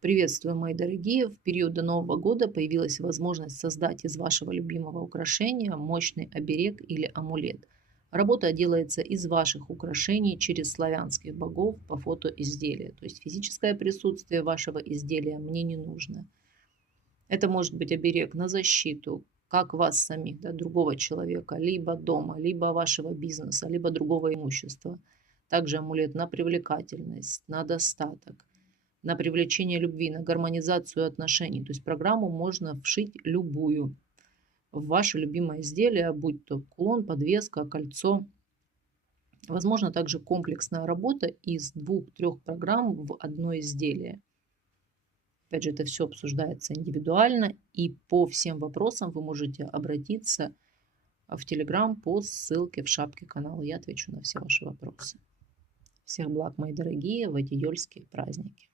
Приветствую, мои дорогие! В период до Нового года появилась возможность создать из вашего любимого украшения мощный оберег или амулет. Работа делается из ваших украшений через славянских богов по фото изделия. То есть физическое присутствие вашего изделия мне не нужно. Это может быть оберег на защиту, как вас самих, да, другого человека, либо дома, либо вашего бизнеса, либо другого имущества. Также амулет на привлекательность, на достаток, на привлечение любви, на гармонизацию отношений. То есть программу можно вшить любую в ваше любимое изделие, будь то кулон, подвеска, кольцо. Возможно также комплексная работа из двух-трех программ в одно изделие. Опять же, это все обсуждается индивидуально, и по всем вопросам вы можете обратиться в Телеграм по ссылке в шапке канала. Я отвечу на все ваши вопросы. Всех благ, мои дорогие, в эти ёльские праздники.